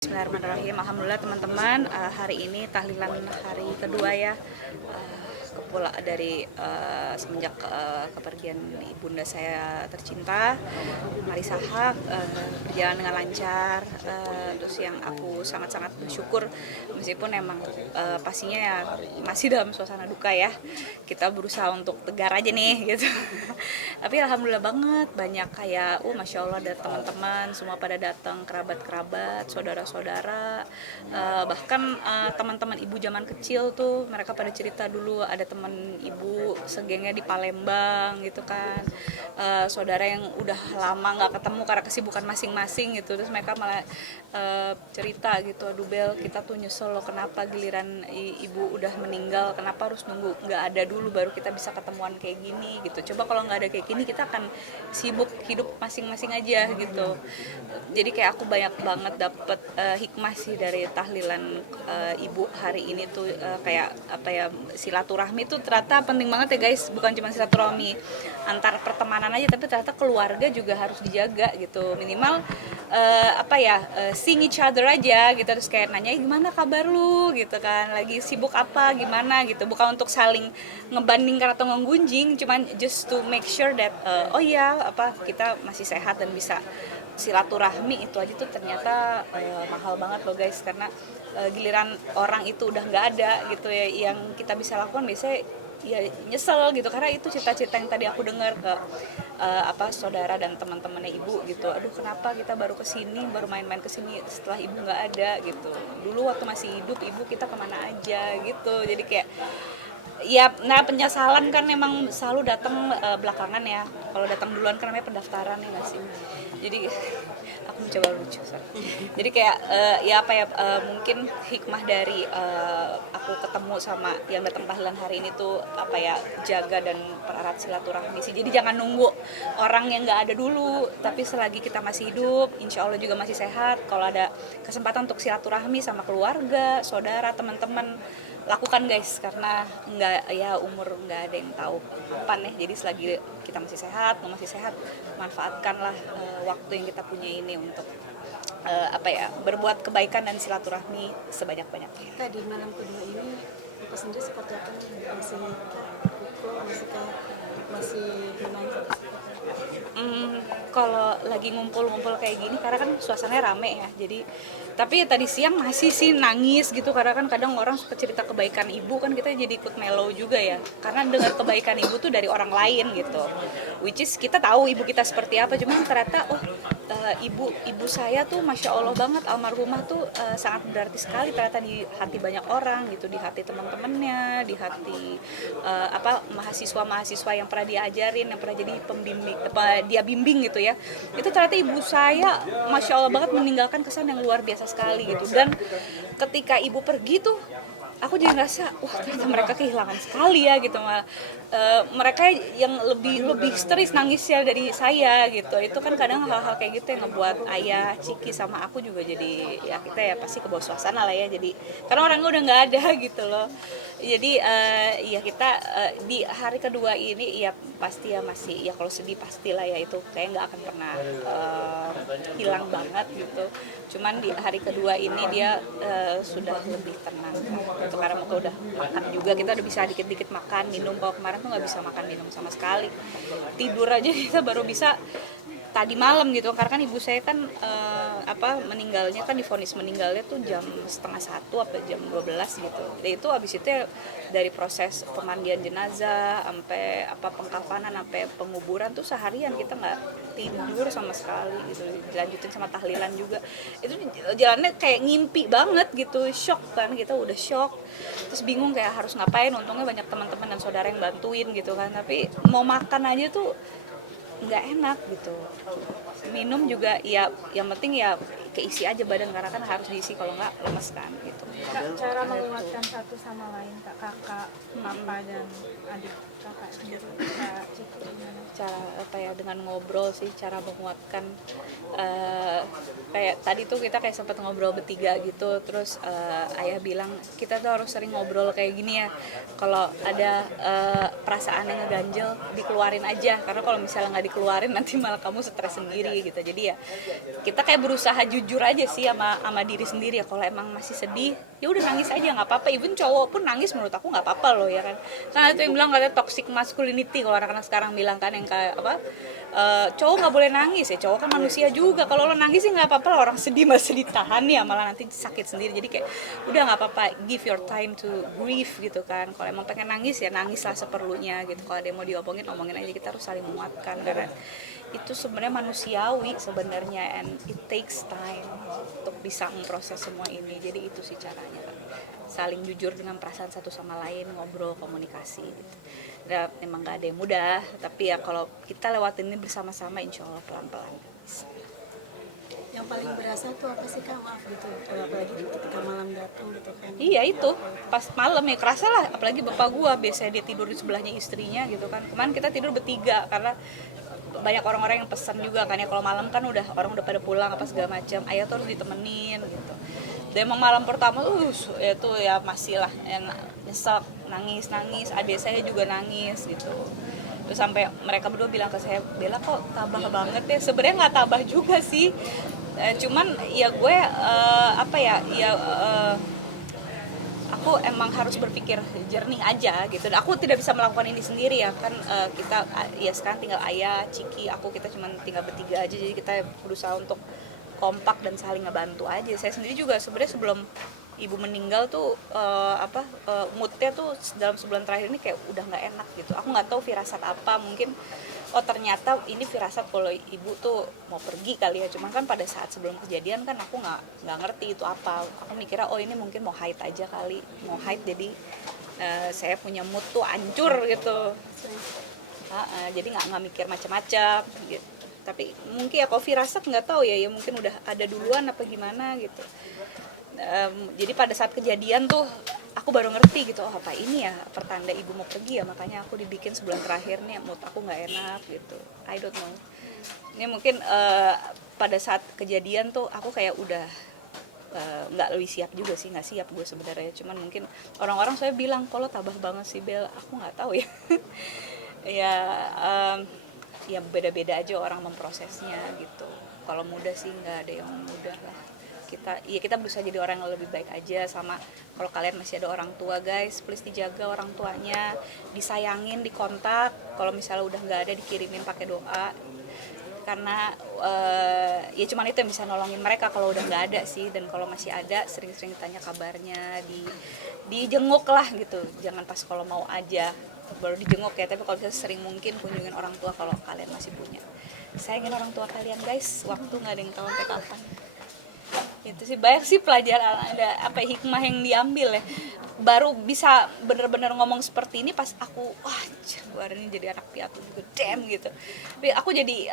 Bismillahirrahmanirrahim. Alhamdulillah teman-teman, hari ini tahlilan hari kedua ya, dari semenjak kepergian ibunda saya tercinta, Marissa Haque, berjalan dengan lancar. Terus yang aku sangat-sangat bersyukur, meskipun emang pastinya ya masih dalam suasana duka ya, kita berusaha untuk tegar aja nih gitu. Tapi alhamdulillah banget, banyak kayak masya Allah ada teman-teman semua pada datang, kerabat-kerabat, saudara-saudara, bahkan teman-teman ibu zaman kecil tuh mereka pada cerita dulu ada teman ibu segengnya di Palembang gitu kan, saudara yang udah lama nggak ketemu karena kesibukan masing-masing gitu, terus mereka malah cerita gitu, aduh Bel, kita tuh nyesel loh kenapa giliran ibu udah meninggal, kenapa harus nunggu nggak ada dulu baru kita bisa ketemuan kayak gini gitu. Coba kalau nggak ada kayak gini kita akan sibuk hidup masing-masing aja gitu. Jadi kayak aku banyak banget dapet hikmah sih dari tahlilan ibu hari ini tuh, kayak apa ya, silaturahmi tuh ternyata penting banget ya guys, bukan cuma silaturahmi antar pertemanan aja, tapi ternyata keluarga juga harus dijaga gitu, minimal seeing each other aja gitu, terus kayak nanya gimana kabar lu gitu kan, lagi sibuk apa gimana gitu, bukan untuk saling ngebandingkan atau ngegunjing, cuman just to make sure that kita masih sehat dan bisa silaturahmi. Itu aja tuh ternyata mahal banget loh guys, karena giliran orang itu udah nggak ada gitu ya, yang kita bisa lakukan biasanya ya nyesel gitu, karena itu cita-cita yang tadi aku dengar ke saudara dan teman-temannya ibu gitu, aduh kenapa kita baru kesini, baru main-main kesini setelah ibu nggak ada gitu, dulu waktu masih hidup ibu kita kemana aja gitu. Jadi kayak ya, nah penyesalan kan memang selalu datang belakangan ya. Kalau datang duluan kan namanya pendaftaran ya nggak sih. Jadi aku mencoba lucu. Sorry. Jadi kayak mungkin hikmah dari aku ketemu sama yang datang tahlilan hari ini tuh jaga dan pererat silaturahmi sih. Jadi jangan nunggu orang yang nggak ada dulu. Tapi selagi kita masih hidup, insya Allah juga masih sehat. Kalau ada kesempatan untuk silaturahmi sama keluarga, saudara, teman-teman, lakukan guys, karena umur nggak ada yang tahu kapan ya. Jadi selagi kita masih sehat, manfaatkanlah waktu yang kita punya ini untuk berbuat kebaikan dan silaturahmi sebanyak-banyaknya. Di malam kedua ini Bapak sendiri seperti apa? Masih pukul, masih menangis? Kalau lagi ngumpul-ngumpul kayak gini, karena kan suasananya rame ya, jadi tapi tadi siang masih sih nangis gitu, karena kan kadang orang suka cerita kebaikan ibu, kan kita jadi ikut mellow juga ya, karena dengar kebaikan ibu tuh dari orang lain gitu, which is kita tahu ibu kita seperti apa, cuman ternyata ibu saya tuh masya Allah banget, almarhumah tuh sangat berarti sekali ternyata di hati banyak orang gitu, di hati teman-temannya, di hati mahasiswa-mahasiswa yang pernah diajarin, yang pernah jadi pembimbing, dia bimbing gitu ya. Itu ternyata ibu saya masya Allah banget meninggalkan kesan yang luar biasa sekali gitu. Dan ketika ibu pergi tuh aku jadi ngerasa ternyata mereka kehilangan sekali ya gitu, mereka yang lebih histeris nangisnya dari saya gitu. Itu kan kadang hal-hal kayak gitu yang ngebuat ayah, Ciki sama aku juga jadi ya kita ya pasti ke bawah suasana lah ya, jadi karena orangnya udah nggak ada gitu loh. Jadi kita di hari kedua ini ya pasti ya masih ya, kalau sedih pastilah ya, itu kayak nggak akan pernah hilang banget gitu. Cuman di hari kedua ini dia sudah lebih tenang gitu, karena kita udah makan juga, kita udah bisa dikit-dikit makan minum. Kalau kemarin tuh nggak bisa makan minum sama sekali, tidur aja kita baru bisa tadi malam gitu, karena kan ibu saya kan meninggalnya kan divonis meninggalnya tuh jam 12:30 atau jam 12 gitu. Dan itu abis itu ya, dari proses pemandian jenazah sampai pengkafanan sampai penguburan tuh seharian kita nggak tidur sama sekali gitu. Dilanjutin sama tahlilan juga, itu jalannya kayak ngimpi banget gitu, shock kan, kita udah shock, terus bingung kayak harus ngapain. Untungnya banyak teman-teman dan saudara yang bantuin gitu kan, tapi mau makan aja tuh nggak enak gitu, minum juga ya yang penting ya keisi aja badan, karena kan harus diisi, kalau nggak lemes kan gitu. Cara menguatkan satu sama lain, kakak, papa dan adik kakak sendiri, Kak Ciki, gimana? Cara dengan ngobrol sih, cara menguatkan. Kayak tadi tuh kita kayak sempat ngobrol bertiga gitu, terus ayah bilang kita tuh harus sering ngobrol kayak gini ya, kalau ada perasaan yang ngeganjel dikeluarin aja, karena kalau misalnya nggak dikeluarin nanti malah kamu stres sendiri sendiri gitu. Jadi ya kita kayak berusaha jujur aja sih sama diri sendiri ya, kalau emang masih sedih ya udah nangis aja nggak apa-apa, even cowok pun nangis menurut aku nggak apa-apa loh ya kan. Karena itu yang bilang katanya toxic masculinity kalau anak-anak sekarang bilang kan, yang kayak apa, cowok nggak boleh nangis ya, cowok kan manusia juga, kalau lo nangis sih nggak apa-apa lah, orang sedih masih ditahan ya malah nanti sakit sendiri. Jadi kayak udah nggak apa-apa, give your time to grieve gitu kan. Kalau emang pengen nangis ya nangislah seperlunya gitu, kalau ada yang mau diomongin omongin aja, kita harus saling menguatkan karena itu sebenarnya manusiawi sebenarnya, and it takes time untuk bisa memproses semua ini. Jadi itu sih caranya kan, saling jujur dengan perasaan satu sama lain, ngobrol, komunikasi gitu. Dan emang gak ada yang mudah, tapi ya kalau kita lewatin ini bersama-sama insya Allah pelan-pelan bisa. Yang paling berasa tuh apa sih Kak, maaf gitu, apalagi ketika malam datang gitu kan. Iya itu, pas malam ya kerasa lah, apalagi bapak gua biasanya dia tidur di sebelahnya istrinya gitu kan. Kemarin kita tidur bertiga karena banyak orang-orang yang pesan juga kan ya, kalau malam kan udah orang udah pada pulang apa segala macam, ayah tuh harus ditemenin gitu. Dan emang malam pertama itu ya masih lah nyesek, nangis, adik saya juga nangis gitu. Terus sampai mereka berdua bilang ke saya, Bella kok tabah banget ya. Sebenarnya nggak tabah juga sih, cuman ya gue aku emang harus berpikir jernih aja gitu. Dan aku tidak bisa melakukan ini sendiri ya kan, kita ya sekarang tinggal ayah, Ciki, aku, kita cuma tinggal bertiga aja, jadi kita berusaha untuk kompak dan saling ngebantu aja. Saya sendiri juga sebenarnya sebelum ibu meninggal tuh moodnya tuh dalam sebulan terakhir ini kayak udah nggak enak gitu. Aku nggak tahu firasat apa, mungkin ternyata ini firasat kalau ibu tuh mau pergi kali ya. Cuman kan pada saat sebelum kejadian kan aku nggak ngerti itu apa. Aku mikirnya ini mungkin mau haid aja kali, mau haid jadi saya punya mood tuh hancur gitu. Jadi nggak mikir macam-macam gitu. Tapi mungkin ya kalau firasat nggak tahu ya mungkin udah ada duluan apa gimana gitu. Jadi pada saat kejadian tuh aku baru ngerti gitu, apa ini ya pertanda ibu mau pergi ya, makanya aku dibikin sebulan terakhir nih mood aku nggak enak gitu. I don't know, ini mungkin pada saat kejadian tuh aku kayak udah nggak lebih siap juga sih, nggak siap gue sebenarnya. Cuman mungkin orang-orang saya bilang kalau tabah banget sih Bel, aku nggak tahu ya. Ya beda-beda aja orang memprosesnya gitu. Kalau mudah sih nggak ada yang mudah lah. Kita berusaha jadi orang yang lebih baik aja. Sama kalau kalian masih ada orang tua guys, please dijaga orang tuanya, disayangin, dikontak. Kalau misalnya udah nggak ada, dikirimin pakai doa, karena ya cuman itu yang bisa nolongin mereka kalau udah nggak ada sih. Dan kalau masih ada, sering-sering tanya kabarnya, dijenguk lah gitu. Jangan pas kalau mau aja baru dijenguk ya, tapi kalau bisa sering mungkin kunjungin orang tua kalau kalian masih punya. Sayangin orang tua kalian guys, waktu nggak ada yang tahu sampai kapan. Itu sih banyak sih pelajaran, ada hikmah yang diambil ya. Baru bisa bener-bener ngomong seperti ini pas aku gue hari ini jadi anak piatu juga, damn gitu. Tapi aku jadi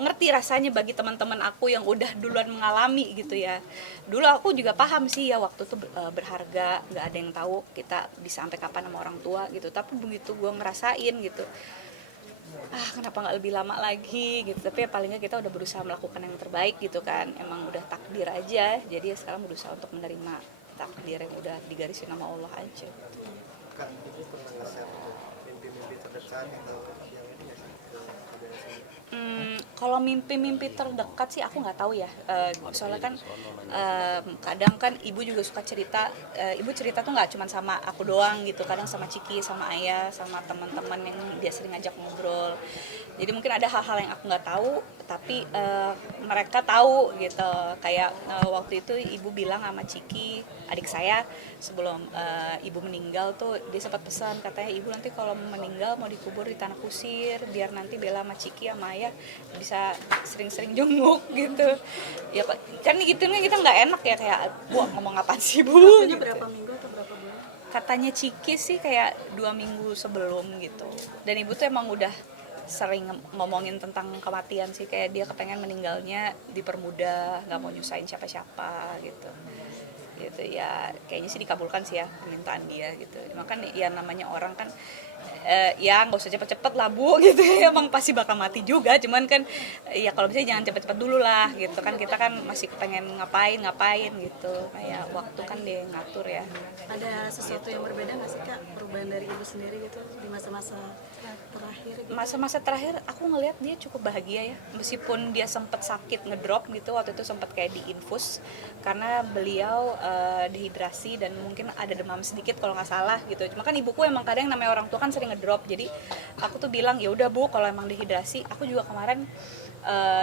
ngerti rasanya bagi teman-teman aku yang udah duluan mengalami gitu ya. Dulu aku juga paham sih ya, waktu itu berharga, nggak ada yang tahu kita bisa sampai kapan sama orang tua gitu. Tapi begitu gue ngerasain gitu, kenapa nggak lebih lama lagi gitu. Tapi ya palingnya kita udah berusaha melakukan yang terbaik gitu kan. Emang udah takdir aja, jadi ya sekarang berusaha untuk menerima takdir yang udah digarisin sama Allah aja. Kak, ibu pernah nge-share mimpi-mimpi terdekat atau yang ini nggak sih ke Kalau mimpi-mimpi terdekat sih aku nggak tahu ya. Soalnya kan kadang kan ibu juga suka cerita. Ibu cerita tuh nggak cuma sama aku doang gitu, kadang sama Ciki, sama ayah, sama teman-teman yang dia sering ngajak ngobrol. Jadi mungkin ada hal-hal yang aku nggak tahu, tapi mereka tahu gitu. Kayak waktu itu ibu bilang sama Ciki, adik saya, sebelum ibu meninggal tuh dia sempat pesan, katanya ibu nanti kalau meninggal mau dikubur di tanah kusir, biar nanti Bella sama Ciki sama ayah bisa sering-sering jenguk gitu. Ya kan gitu nih, kita nggak enak ya, kayak bu ngomong apaan sih bu. Waktunya Gitu. berapa minggu atau berapa bulan? Katanya Ciki sih kayak 2 minggu sebelum gitu. Dan ibu tuh emang udah sering ngomongin tentang kematian sih, kayak dia kepengen meninggalnya dipermudah, nggak mau nyusahin siapa-siapa gitu. gitu ya. Kayaknya sih dikabulkan sih ya permintaan dia gitu. Makan ya namanya orang kan ya nggak usah cepet-cepet lah Bu gitu ya, emang pasti bakal mati juga, cuman kan ya kalau bisa jangan cepet-cepet dulu lah gitu kan, kita kan masih pengen ngapain gitu, kayak waktu kan dia ngatur ya. Ada sesuatu yang berbeda nggak sih Kak, perubahan dari ibu sendiri gitu di masa-masa terakhir gitu? Masa-masa terakhir aku ngelihat dia cukup bahagia ya, meskipun dia sempat sakit ngedrop gitu, waktu itu sempat kayak diinfus karena beliau dehidrasi dan mungkin ada demam sedikit kalau nggak salah gitu. Cuma kan ibuku emang kadang namanya orang tua kan sering ngedrop, jadi aku tuh bilang ya udah Bu, kalau emang dehidrasi, aku juga kemarin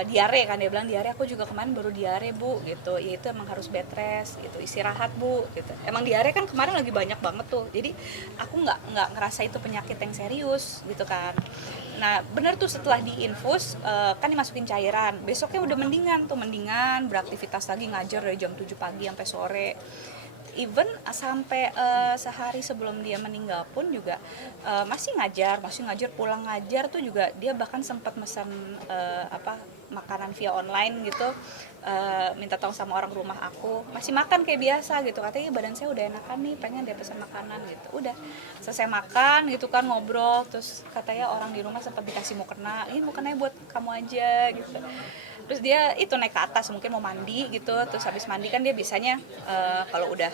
diare kan, dia bilang diare, aku juga kemarin baru diare Bu gitu, ya itu emang harus bed rest gitu, istirahat Bu gitu. Emang diare kan kemarin lagi banyak banget tuh, jadi aku nggak ngerasa itu penyakit yang serius gitu kan. Nah bener tuh setelah diinfus kan dimasukin cairan, besoknya udah mendingan beraktivitas lagi, ngajar dari jam 7 pagi sampai sore. Even sampai sehari sebelum dia meninggal pun juga masih ngajar pulang ngajar tuh juga dia bahkan sempat pesan makanan via online gitu, minta tolong sama orang rumah aku, masih makan kayak biasa gitu, katanya badan saya udah enakan nih, pengen dia pesan makanan gitu. Udah selesai makan gitu kan, ngobrol, terus katanya orang di rumah sempat dikasih mukena, ini mukenanya buat kamu aja gitu. Terus dia itu naik ke atas mungkin mau mandi gitu, terus habis mandi kan dia biasanya kalau udah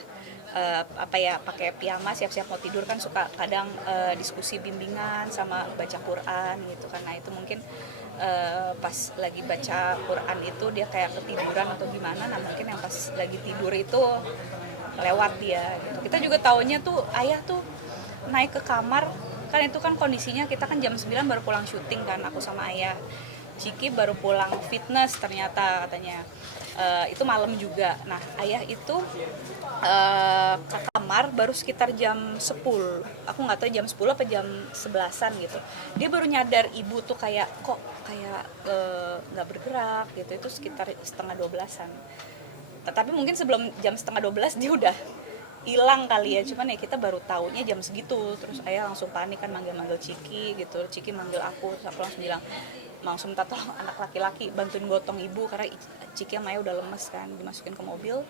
pakai piyama siap-siap mau tidur kan suka kadang diskusi bimbingan sama baca Quran gitu kan. Nah itu mungkin pas lagi baca Quran itu dia kayak ketiduran atau gimana, nah mungkin yang pas lagi tidur itu lewat dia gitu. Kita juga taunya tuh ayah tuh naik ke kamar kan, itu kan kondisinya kita kan jam 9 baru pulang syuting kan, aku sama ayah. Ciki baru pulang fitness ternyata katanya, itu malam juga. Nah ayah itu ke kamar baru sekitar jam 10, aku nggak tahu jam 10 apa jam 11-an gitu. Dia baru nyadar ibu tuh kayak kok kayak nggak bergerak gitu, itu sekitar setengah 12-an. Tapi mungkin sebelum jam setengah 12 dia udah hilang kali ya, cuman ya kita baru taunya jam segitu. Terus ayah langsung panik kan, manggil Ciki gitu, Ciki manggil aku, terus aku langsung bilang langsung minta tolong anak laki-laki bantuin gotong ibu karena Ciki sama ayah udah lemes kan. Dimasukin ke mobil,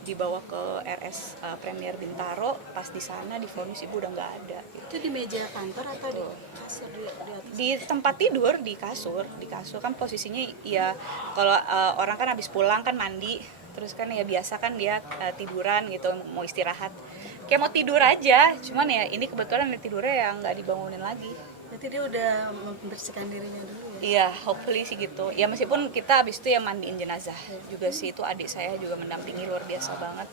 dibawa ke RS Premier Bintaro, pas di sana divonis ibu udah nggak ada gitu. Itu di meja kantor atau di kasur di atas? Di tempat tidur, di kasur kan posisinya ya, kalau orang kan habis pulang kan mandi, terus kan ya biasa kan dia tiduran gitu, mau istirahat kayak mau tidur aja, cuman ya ini kebetulan tidurnya yang nggak dibangunin lagi. Berarti dia udah membersihkan dirinya dulu ya? Iya, hopefully sih gitu. Ya meskipun kita habis itu ya mandiin jenazah juga sih, itu adik saya juga mendampingi luar biasa banget.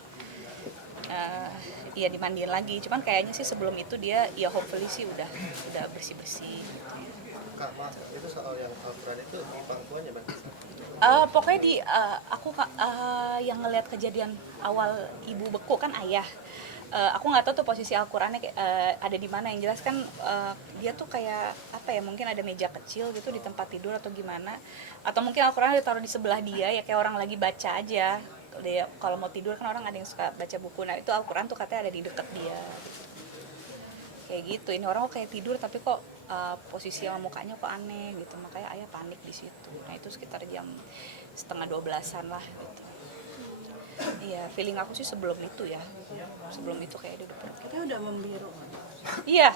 Iya dimandiin lagi, cuman kayaknya sih sebelum itu dia ya hopefully sih udah bersih-bersih. Kak, maaf, itu soal yang Al-Quran itu di pangkuannya berarti? Pokoknya aku yang ngelihat kejadian awal ibu beku kan ayah. Aku nggak tahu tuh posisi Al-Qurannya ada di mana, yang jelas kan dia tuh kayak apa ya, mungkin ada meja kecil gitu di tempat tidur atau gimana, atau mungkin Al-Quran ditaruh di sebelah dia ya kayak orang lagi baca aja. Dia kalau mau tidur kan orang ada yang suka baca buku, nah itu Al-Quran tuh katanya ada di deket dia kayak gitu. Ini orang kok kayak tidur tapi kok posisi sama mukanya kok aneh gitu, makanya ayah panik di situ. Nah itu sekitar jam setengah 12-an lah gitu. Iya, feeling aku sih sebelum itu ya, sebelum itu kayak dia udah pergi. Katanya udah membiru. Iya,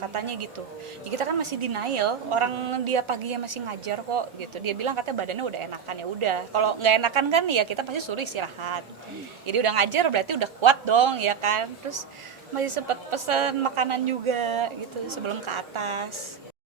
katanya gitu. Ya, kita kan masih denial, orang dia paginya masih ngajar kok gitu. Dia bilang katanya badannya udah enakan, ya udah. Kalau nggak enakan kan ya kita pasti suruh istirahat. Jadi udah ngajar berarti udah kuat dong ya kan. Terus masih sempat pesen makanan juga gitu sebelum ke atas.